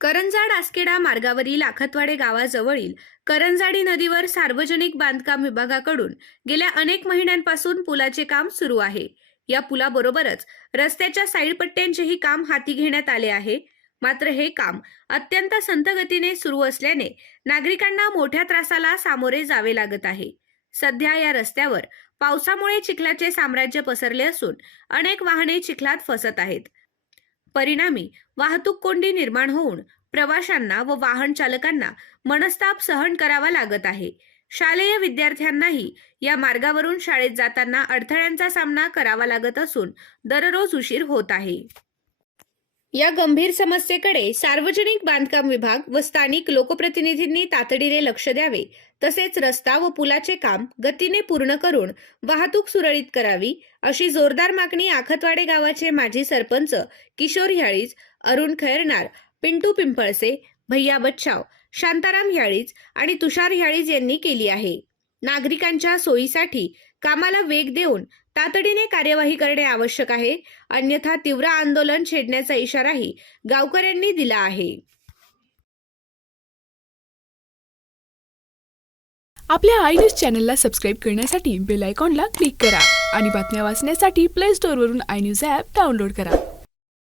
करंजा डासकेडा मार्गावरील आखतवाडे गावाजवळील करंजाडी नदीवर सार्वजनिक बांधकाम विभागाकडून गेल्या अनेक महिन्यांपासून पुलाचे काम सुरू आहे. या पुलाबरोबरच रस्त्याच्या साईड पट्ट्यांचेही काम हाती घेण्यात आले आहे. मात्र हे काम अत्यंत संथगतीने सुरू असल्याने नागरिकांना मोठ्या त्रासाला सामोरे जावे लागत आहे. सध्या या रस्त्यावर पावसामुळे चिखलाचे साम्राज्य पसरले असून अनेक वाहने चिखलात फसत आहेत. परिणामी वाहतूक कोंडी निर्माण होऊन प्रवाशांना व वाहन चालकांना मनस्ताप सहन करावा लागत आहे. शालेय विद्यार्थ्यांनाही या मार्गावरून शाळेत जाताना अडथळ्यांचा सामना करावा लागत असून दररोज उशीर होत आहे. या गंभीर समस्येकडे सार्वजनिक बांधकाम विभाग व स्थानिक लोकप्रतिनिधींनी तातडीने लक्ष द्यावे. तसेच रस्ता व पुलाचे काम गतीने पूर्ण करून वाहतूक सुरळीत करावी अशी जोरदार मागणी आखतवाडे गावाचे माजी सरपंच किशोर ह्याळीज अरुण खैरनार पिंटू पिंपळसे भैया बच्छाव शांताराम ह्याळीज आणि तुषार ह्याळीज यांनी केली आहे. नागरिकांच्या सोयीसाठी कामाला वेग देऊन तातडीने कार्यवाही करणे आवश्यक आहे. अन्यथा तीव्र आंदोलन छेडण्याचा इशाराही गावकऱ्यांनी दिला आहे. आपल्या आय न्यूज चॅनलला सबस्क्राईब करण्यासाठी बेल आयकॉनला क्लिक करा आणि बातम्या वाचण्यासाठी प्ले स्टोअरवरून आय न्यूज ॲप डाउनलोड करा.